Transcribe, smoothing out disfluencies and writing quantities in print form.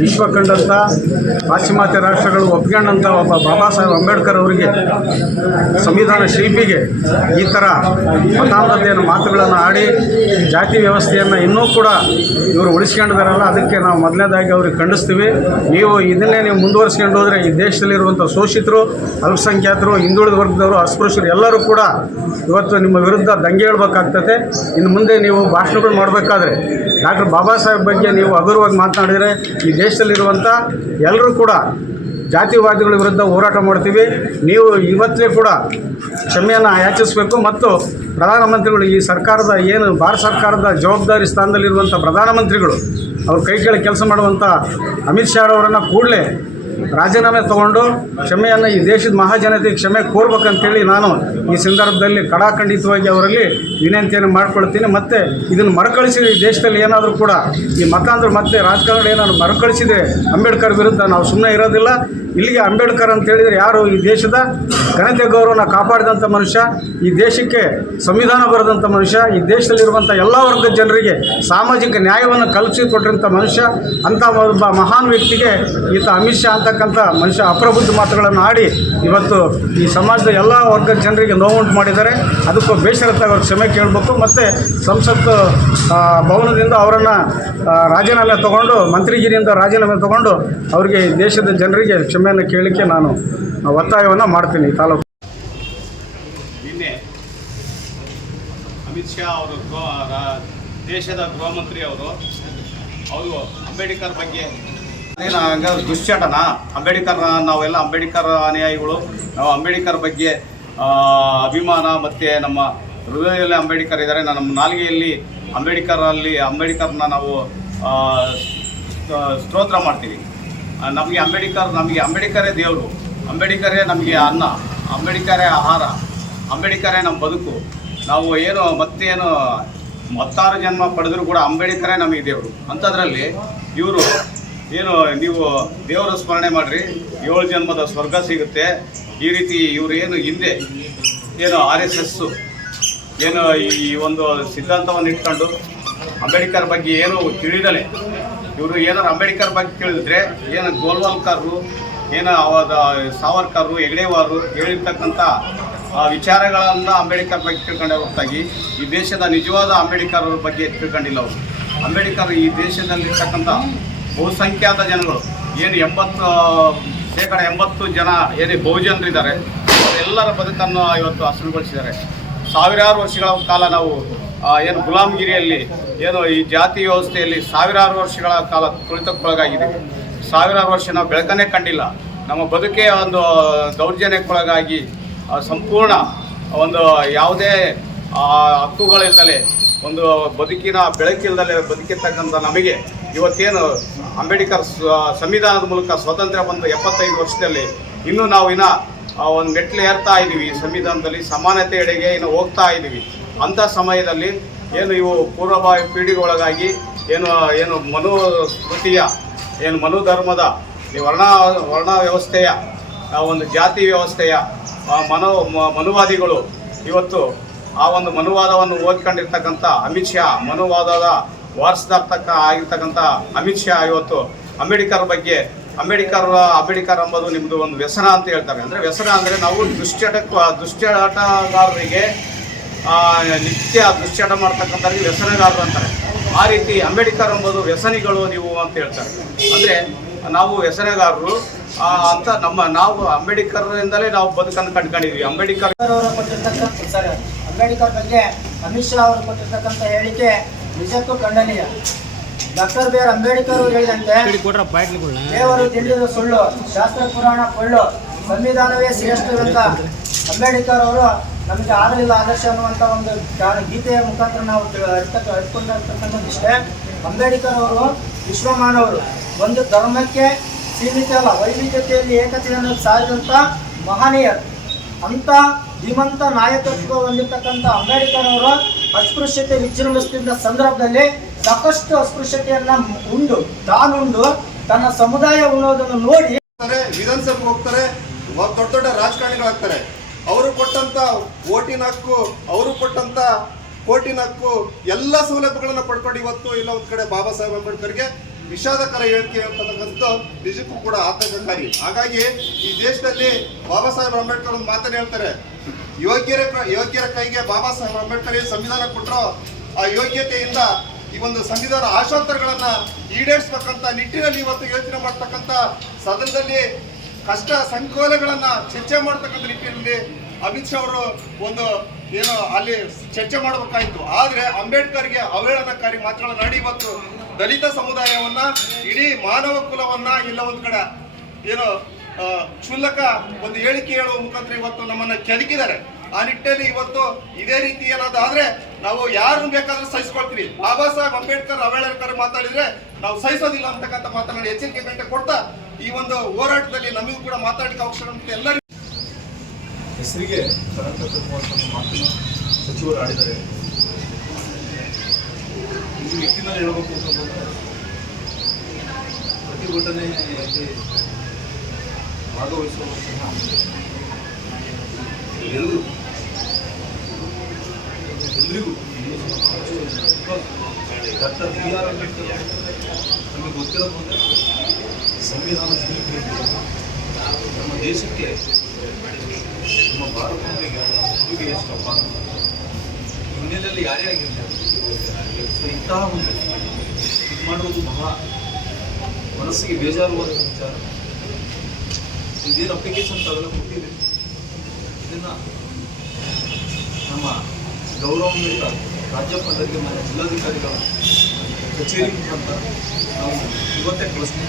ವಿಶ್ವ ಕಂಡಂಥ ಪಾಶ್ಚಿಮಾತ್ಯ ರಾಷ್ಟ್ರಗಳು ಒಪ್ಕೊಂಡಂಥ ಒಬ್ಬ ಬಾಬಾ ಸಾಹೇಬ್ ಅಂಬೇಡ್ಕರ್ ಅವರಿಗೆ, ಸಂವಿಧಾನ ಶಿಲ್ಪಿಗೆ ಈ ಥರ ಮತಾಂಧತೆಯನ್ನು ಮಾತುಗಳನ್ನು ಆಡಿ ಜಾತಿ ವ್ಯವಸ್ಥೆಯನ್ನು ಇನ್ನೂ ಕೂಡ ಇವರು ಉಳಿಸ್ಕೊಂಡಿದ್ದಾರಲ್ಲ, ಅದಕ್ಕೆ ನಾವು ಮೊದಲನೇದಾಗಿ ಅವ್ರಿಗೆ ಖಂಡಿಸ್ತೀವಿ. ನೀವು ಇದನ್ನೇ ಮುಂದುವರಿಸ್ಕೊಂಡು ಹೋದರೆ ಈ ದೇಶದಲ್ಲಿರುವಂಥ ಶೋಷಿತರು, ಅಲ್ಪಸಂಖ್ಯಾತರು, ಹಿಂದುಳಿದ ವರ್ಗದವರು, ಅಸ್ಪೃಶ್ಯರು ಎಲ್ಲರೂ ಕೂಡ ಇವತ್ತು ನಿಮ್ಮ ವಿರುದ್ಧ ದಂಗೆ ಹೇಳ್ಬೇಕಾಗ್ತದೆ. ಇನ್ನು ಮುಂದೆ ನೀವು ಭಾಷಣಗಳು ಮಾಡಬೇಕಾದ್ರೆ ಡಾಕ್ಟರ್ ಬಾಬಾ ಸಾಹೇಬ್ ಬಗ್ಗೆ ನೀವು ಹಗುರವಾಗಿ ಮಾತನಾಡಿದರೆ ಈ ದೇಶದಲ್ಲಿರುವಂಥ ಎಲ್ಲರೂ ಕೂಡ ಜಾತಿವಾದಿಗಳ ವಿರುದ್ಧ ಹೋರಾಟ ಮಾಡ್ತೀವಿ. ನೀವು ಇವತ್ತೇ ಕೂಡ ಕ್ಷಮೆಯನ್ನು ಯಾಚಿಸಬೇಕು. ಮತ್ತು ಪ್ರಧಾನಮಂತ್ರಿಗಳು, ಈ ಸರ್ಕಾರದ ಏನು ಭಾರತ ಸರ್ಕಾರದ ಜವಾಬ್ದಾರಿ ಸ್ಥಾನದಲ್ಲಿರುವಂಥ ಪ್ರಧಾನಮಂತ್ರಿಗಳು, ಅವ್ರ ಕೈ ಕೆಳಗೆ ಕೆಲಸ ಮಾಡುವಂಥ ಅಮಿತ್ ಶಾ ಅವರನ್ನು ಕೂಡಲೇ ರಾಜೀನಾಮೆ ತಗೊಂಡು ಕ್ಷಮೆಯನ್ನು ಈ ದೇಶದ ಮಹಾಜನತೆಗೆ ಕ್ಷಮೆ ಕೋರ್ಬೇಕಂತೇಳಿ ನಾನು ಈ ಸಂದರ್ಭದಲ್ಲಿ ಕಡಾಖಂಡಿತವಾಗಿ ಅವರಲ್ಲಿ ವಿನಂತಿಯನ್ನು ಮಾಡ್ಕೊಳ್ತೀನಿ. ಮತ್ತು ಇದನ್ನು ಮರುಕಳಿಸಿದರೆ ಈ ದೇಶದಲ್ಲಿ ಏನಾದರೂ ಕೂಡ ಈ ಮತಾಂತರ ಮತ್ತು ರಾಜಕಾರಣ ಏನಾದರೂ ಮರುಕಳಿಸಿದರೆ ಅಂಬೇಡ್ಕರ್ ವಿರುದ್ಧ ನಾವು ಸುಮ್ಮನೆ ಇರೋದಿಲ್ಲ. ಇಲ್ಲಿಗೆ ಅಂಬೇಡ್ಕರ್ ಅಂತ ಹೇಳಿದರೆ ಯಾರು? ಈ ದೇಶದ ಘನತೆ ಗೌರವನ ಕಾಪಾಡಿದಂಥ ಮನುಷ್ಯ, ಈ ದೇಶಕ್ಕೆ ಸಂವಿಧಾನ ಬರೆದಂಥ ಮನುಷ್ಯ, ಈ ದೇಶದಲ್ಲಿರುವಂಥ ಎಲ್ಲ ವರ್ಗದ ಜನರಿಗೆ ಸಾಮಾಜಿಕ ನ್ಯಾಯವನ್ನು ಕಲ್ಪಿಸಿಕೊಟ್ಟಿರೋಂಥ ಮನುಷ್ಯ. ಅಂಥ ಒಬ್ಬ ಮಹಾನ್ ವ್ಯಕ್ತಿಗೆ ಈತ ಅಮಿತ್ ಶಾ ಅಂತಕ್ಕಂಥ ಮನುಷ್ಯ ಅಪ್ರಬುದ್ಧ ಮಾತುಗಳನ್ನು ಆಡಿ ಇವತ್ತು ಈ ಸಮಾಜದ ಎಲ್ಲ ವರ್ಗದ ಜನರಿಗೆ ನೋವುಂಟು ಮಾಡಿದ್ದಾರೆ. ಅದಕ್ಕೂ ಬೇಸರತ್ತಾಗಿ ಅವ್ರು ಕ್ಷಮೆ ಕೇಳಬೇಕು. ಮತ್ತು ಸಂಸತ್ತು ಭವನದಿಂದ ಅವರನ್ನು ರಾಜೀನಾಮೆ ತಗೊಂಡು, ಮಂತ್ರಿಗಿರಿಯಿಂದ ರಾಜೀನಾಮೆ ತಗೊಂಡು ಅವರಿಗೆ ದೇಶದ ಜನರಿಗೆ ಕ್ಷಮೆಯನ್ನು ಕೇಳಲಿಕ್ಕೆ ನಾನು ಒತ್ತಾಯವನ್ನು ಮಾಡ್ತೀನಿ. ತಾಲೂಕು ನಿನ್ನೆ ಅಮಿತ್ ಶಾ ಅವರು ದೇಶದ ಗೃಹ ಮಂತ್ರಿ ಅವರು ಅಂಬೇಡ್ಕರ್ ಬಗ್ಗೆ ದುಶ್ಚಟನ, ಅಂಬೇಡ್ಕರ್ ನಾವೆಲ್ಲ ಅಂಬೇಡ್ಕರ್ ಅನುಯಾಯಿಗಳು, ನಾವು ಅಂಬೇಡ್ಕರ್ ಬಗ್ಗೆ ಅಭಿಮಾನ ಮತ್ತು ನಮ್ಮ ಹೃದಯದಲ್ಲಿ ಅಂಬೇಡ್ಕರ್ ಇದ್ದಾರೆ, ನಮ್ಮ ನಾಲಿಗೆಯಲ್ಲಿ ಅಂಬೇಡ್ಕರ್ನ ನಾವು ಸ್ತೋತ್ರ ಮಾಡ್ತೀವಿ. ನಮಗೆ ಅಂಬೇಡ್ಕರೇ ದೇವರು, ಅಂಬೇಡ್ಕರೇ ನಮಗೆ ಅನ್ನ, ಅಂಬೇಡ್ಕರೇ ಆಹಾರ, ಅಂಬೇಡ್ಕರೇ ನಮ್ಮ ಬದುಕು. ನಾವು ಮತ್ತೇನು 16 ಜನ್ಮ ಪಡೆದರೂ ಕೂಡ ಅಂಬೇಡ್ಕರೇ ನಮಗೆ ದೇವರು. ಅಂಥದ್ರಲ್ಲಿ ಇವರು ನೀವು ದೇವರ ಸ್ಮರಣೆ ಮಾಡಿರಿ, 7 ಜನ್ಮದ ಸ್ವರ್ಗ ಸಿಗುತ್ತೆ. ಈ ರೀತಿ ಇವರು ಹಿಂದೆ RSS ಈ ಒಂದು ಸಿದ್ಧಾಂತವನ್ನು ಇಟ್ಕೊಂಡು ಅಂಬೇಡ್ಕರ್ ಬಗ್ಗೆ ತಿಳಿದಲೆ ಇವರು ಅಂಬೇಡ್ಕರ್ ಬಗ್ಗೆ ತಿಳಿದ್ರೆ ಗೋಲ್ವಾಲ್ಕರ್ರು ಸಾವರ್ಕರ್ರು, ಹೆಗ್ಡೆವಾರು ಹೇಳಿರ್ತಕ್ಕಂಥ ವಿಚಾರಗಳನ್ನು ಅಂಬೇಡ್ಕರ್ ಬಗ್ಗೆ ತಿಳ್ಕೊಂಡೆ ಹೊರತಾಗಿ ಈ ದೇಶದ ನಿಜವಾದ ಅಂಬೇಡ್ಕರ್ ಅವ್ರ ಬಗ್ಗೆ ತಿಳ್ಕೊಂಡಿಲ್ಲ ಅವರು. ಅಂಬೇಡ್ಕರ್ ಈ ದೇಶದಲ್ಲಿರ್ತಕ್ಕಂಥ ಬಹುಸಂಖ್ಯಾತ ಜನಗಳು 80% ಜನ ಬಹುಜನರಿದ್ದಾರೆ, ಅವರೆಲ್ಲರ ಬದುಕನ್ನು ಇವತ್ತು ಹಸನುಗೊಳಿಸಿದ್ದಾರೆ. ಸಾವಿರಾರು ವರ್ಷಗಳ ಕಾಲ ನಾವು ಗುಲಾಮಗಿರಿಯಲ್ಲಿ ಈ ಜಾತಿ ವ್ಯವಸ್ಥೆಯಲ್ಲಿ ಸಾವಿರಾರು ವರ್ಷಗಳ ಕಾಲ ತುಳಿತಕ್ಕೊಳಗಾಗಿದ್ದೀವಿ. ಸಾವಿರಾರು ವರ್ಷ ನಾವು ಬೆಳಕನ್ನೇ ಕಂಡಿಲ್ಲ. ನಮ್ಮ ಬದುಕೇ ಒಂದು ದೌರ್ಜನ್ಯಕ್ಕೊಳಗಾಗಿ ಸಂಪೂರ್ಣ ಯಾವುದೇ ಹಕ್ಕುಗಳಿಲ್ಲದೆ, ಒಂದು ಬದುಕಿನ ಬೆಳಕಿಲ್ಲದಲೇ ಬದುಕಿರ್ತಕ್ಕಂಥ ನಮಗೆ ಇವತ್ತೇನು ಅಂಬೇಡ್ಕರ್ ಸಂವಿಧಾನದ ಮೂಲಕ ಸ್ವಾತಂತ್ರ್ಯ ಬಂದು 75 ವರ್ಷದಲ್ಲಿ ಇನ್ನೂ ನಾವು ಒಂದು ಮೆಟ್ಲು ಏರ್ತಾ ಇದ್ದೀವಿ. ಸಂವಿಧಾನದಲ್ಲಿ ಸಮಾನತೆ ಎಡೆಗೆ ಹೋಗ್ತಾ ಇದ್ದೀವಿ. ಅಂಥ ಸಮಯದಲ್ಲಿ ಇವು ಪೂರ್ವಭಾವಿ ಪೀಳಿಗೆಗೊಳಗಾಗಿ ಮನುಸ್ಮೃತಿಯ ಮನುಧರ್ಮದ ಈ ವರ್ಣ ವ್ಯವಸ್ಥೆಯ ಒಂದು ಜಾತಿ ವ್ಯವಸ್ಥೆಯ ಮನುವಾದಿಗಳು ಇವತ್ತು ಆ ಒಂದು ಮನುವಾದವನ್ನು ಓದ್ಕೊಂಡಿರ್ತಕ್ಕಂಥ ಅಮಿತ್ ಶಾ, ಮನುವಾದದ ವಾರಸದಾರ್ಥ ಆಗಿರ್ತಕ್ಕಂಥ ಅಮಿತ್ ಶಾ ಇವತ್ತು ಅಂಬೇಡ್ಕರ್ ಎಂಬುದು ನಿಮ್ಮದು ಒಂದು ವ್ಯಸನ ಅಂತ ಹೇಳ್ತಾರೆ. ಅಂದರೆ ವ್ಯಸನ ಅಂದರೆ ನಾವು ದುಶ್ಚಟಗಾರರಿಗೆ ನಿತ್ಯ ದುಶ್ಚಟ ಮಾಡ್ತಕ್ಕಂಥವ್ರಿಗೆ ವ್ಯಸನಗಾರರು ಅಂತಾರೆ. ಆ ರೀತಿ ಅಂಬೇಡ್ಕರ್ ಎಂಬುದು ವ್ಯಸನಿಗಳು ನೀವು ಅಂತ ಹೇಳ್ತಾರೆ. ಅಂದರೆ ನಾವು ವ್ಯಸನಗಾರರು ಅಂತ ನಾವು ಅಂಬೇಡ್ಕರ್ನಿಂದಲೇ ನಾವು ಬದುಕನ್ನು ಕಂಡುಕೊಂಡಿದ್ವಿ. ಅಂಬೇಡ್ಕರ್ ಬಗ್ಗೆ ಅಮಿತ್ ಶಾ ಅವರು ಕೊಟ್ಟಿರ್ತಕ್ಕಂಥ ಹೇಳಿಕೆ ನಿಜಕ್ಕೂ ಖಂಡನೀಯ. ಡಾಕ್ಟರ್ ಬಿ ಆರ್ ಅಂಬೇಡ್ಕರ್ ಅವರು ಹೇಳಿದಂತೆ ದೇವರು ತಿಳಿದ ಸುಳ್ಳು, ಶಾಸ್ತ್ರ ಪುರಾಣ ಕೊಳ್ಳು, ಸಂವಿಧಾನವೇ ಶ್ರೇಷ್ಠವೆಂತ ಅಂಬೇಡ್ಕರ್ ಅವರು ನಮಗೆ ಆಗಲಿಲ್ಲ ಆದರ್ಶ ಅನ್ನುವಂಥ ಒಂದು ಗೀತೆಯ ಮುಖಾಂತರ ನಾವು ಇಟ್ಕೊಂಡಿರ್ತಕ್ಕಂಥದ್ದಿಷ್ಟೇ. ಅಂಬೇಡ್ಕರ್ ಅವರು ವಿಶ್ವಮಾನವರು, ಒಂದು ಧರ್ಮಕ್ಕೆ ಸೀಮಿತ ಅಲ್ಲ, ವೈವಿಧ್ಯತೆಯಲ್ಲಿ ಏಕತೆಯನ್ನು ಸಾರಿದಂಥ ಮಹನೀಯರು. ಅಂಥ ಧೀಮಂತ ನಾಯಕತ್ವ ಹೊಂದಿರತಕ್ಕಂಥ ಅಂಬೇಡ್ಕರ್ ಅವರು ಅಸ್ಪೃಶ್ಯತೆ ವಿಜೃಂಭಿಸುತ್ತಿದ್ದ ಸಂದರ್ಭದಲ್ಲಿ ಸಾಕಷ್ಟು ಅಸ್ಪೃಶ್ಯತೆಯನ್ನ ತಾನುಂಡು ತನ್ನ ಸಮುದಾಯ ಉಣ್ಣೋದನ್ನು ನೋಡಿ ವಿಧಾನಸಭೆಗೆ ಹೋಗ್ತಾರೆ, ದೊಡ್ಡ ರಾಜಕಾರಣಿಗಳಾಗ್ತಾರೆ. ಅವರು ಕೊಟ್ಟಂತ ಓಟಿನ ಹಕ್ಕು, ಅವರು ಕೊಟ್ಟಂತ ಕೋಟಿನ ಹಕ್ಕು, ಎಲ್ಲ ಸೌಲಭ್ಯಗಳನ್ನ ಪಡ್ಕೊಂಡು ಇವತ್ತು ಇಲ್ಲ ಒಂದ್ ಕಡೆ ಬಾಬಾ ಸಾಹೇಬ್ ಅಂಬೇಡ್ಕರ್ಗೆ ವಿಷಾದಕರ ಹೇಳಿಕೆ ಹೇಳ್ತಕ್ಕಂಥದ್ದು ನಿಜಕ್ಕೂ ಕೂಡ ಆತಂಕಕಾರಿ. ಹಾಗಾಗಿ ಈ ದೇಶದಲ್ಲಿ ಬಾಬಾ ಸಾಹೇಬ್ ಅಂಬೇಡ್ಕರ್ ಒಂದು ಮಾತನ್ನು ಹೇಳ್ತಾರೆ, ಯೋಗ್ಯರ ಕೈಗೆ ಬಾಬಾ ಸಾಹೇಬ್ ಅಂಬೇಡ್ಕರ್ ಏನು ಸಂವಿಧಾನ ಕೊಟ್ಟರೋ ಆ ಯೋಗ್ಯತೆಯಿಂದ ಈ ಒಂದು ಸಂವಿಧಾನ ಆಶೋತ್ತರಗಳನ್ನ ಈಡೇರಿಸತಕ್ಕಂಥ ನಿಟ್ಟಿನಲ್ಲಿ ಇವತ್ತು ಯೋಚನೆ ಮಾಡ್ತಕ್ಕಂಥ ಸದನದಲ್ಲಿ ಕಷ್ಟ ಸಂಕೋಲೆಗಳನ್ನ ಚರ್ಚೆ ಮಾಡ್ತಕ್ಕಂಥ ನಿಟ್ಟಿನಲ್ಲಿ ಅಮಿತ್ ಶಾ ಅವರು ಒಂದು ಏನು ಅಲ್ಲಿ ಚರ್ಚೆ ಮಾಡಬೇಕಾಯಿತು. ಆದರೆ ಅಂಬೇಡ್ಕರ್ಗೆ ಅವಹೇಳನಕಾರಿ ಮಾತುಗಳನ್ನಾಡಿ ಇವತ್ತು ದಲಿತ ಸಮುದಾಯವನ್ನ, ಇಡೀ ಮಾನವ ಕುಲವನ್ನ ಎಲ್ಲ ಒಂದು ಕಡೆ ಏನು ಕ್ಷುಲ್ಲಕ ಒಂದು ಹೇಳಿಕೆ ಹೇಳುವ ಮುಖಾಂತರ ಇವತ್ತು ನಮ್ಮನ್ನ ಕೆದಕಿದ್ದಾರೆ. ಆ ನಿಟ್ಟಿನಲ್ಲಿ ಇವತ್ತು ಇದೇ ರೀತಿ ಏನಾದ್ರೆ ನಾವು ಯಾರನ್ನು ಬೇಕಾದ್ರೂ ಸಹಿಸ್ಕೊಳ್ತೀವಿ. ಬಾಬಾ ಸಾಹೇಬ್ ಅಂಬೇಡ್ಕರ್ ಅವಹೇಳನಕಾರಿ ಮಾತಾಡಿದ್ರೆ ನಾವು ಸಹಿಸೋದಿಲ್ಲ ಅಂತಕ್ಕಂಥ ಮಾತನಾಡಿ ಎಚ್ಚರಿಕೆ ಗಂಟೆ ಕೊಡ್ತಾ ಈ ಒಂದು ಹೋರಾಟದಲ್ಲಿ ನಮಗೂ ಕೂಡ ಮಾತಾಡಲಿಕ್ಕೆ ಅವಕಾಶ ಅಂತ ಎಲ್ಲರಿಗೂ ಹೆಸರಿಗೆ ಕಳಂಕ ತರುವಂತಹ ಮಾತನ್ನು ಸಚಿವರು ಆಡಿದ್ದಾರೆ. ಈ ನಿಟ್ಟಿನಲ್ಲಿ ಹೇಳಬೇಕು ಅಂತ ಬಂದರೆ ಪ್ರತಿಭಟನೆಯಲ್ಲಿ ಭಾಗವಹಿಸುವಂತಹ ಎಲ್ರಿಗೂ ಡಾಕ್ಟರ್ BR ಅಂಬೇಡ್ಕರ್ ನಮಗೆ ಗೊತ್ತಿರೋದು ಅಂದರೆ ಸಂವಿಧಾನ ಶಿಲ್ಪಿ ನಮ್ಮ ದೇಶಕ್ಕೆ, ನಮ್ಮ ಭಾರತಕ್ಕೆ ಕೊಡುಗೆ ಎಷ್ಟಪ್ಪ ಹಿನ್ನೆಲೆಯಲ್ಲಿ ಯಾರೇ ಆಗಿರ್ತಾರೆ. ಸೊ ಇಂತಹ ಒಂದು ಇದು ಮಾಡುವುದು ಬಹಳ ಮನಸ್ಸಿಗೆ ಬೇಜಾರುವಾದ ವಿಚಾರ. ಇದೇನು ಅಪ್ಲಿಕೇಶನ್ ತಾವೆಲ್ಲ ಕೊಟ್ಟಿದೆ, ಇದನ್ನು ನಮ್ಮ ಗೌರವಾನ್ವಿತ ರಾಜ್ಯಪಾಲರಿಗೆ ಮತ್ತು ಜಿಲ್ಲಾಧಿಕಾರಿಗಳ ಕಚೇರಿ ಮುಖಾಂತರ ನಾವು ಇವತ್ತೇ ಕಳಿಸ್ತೀವಿ.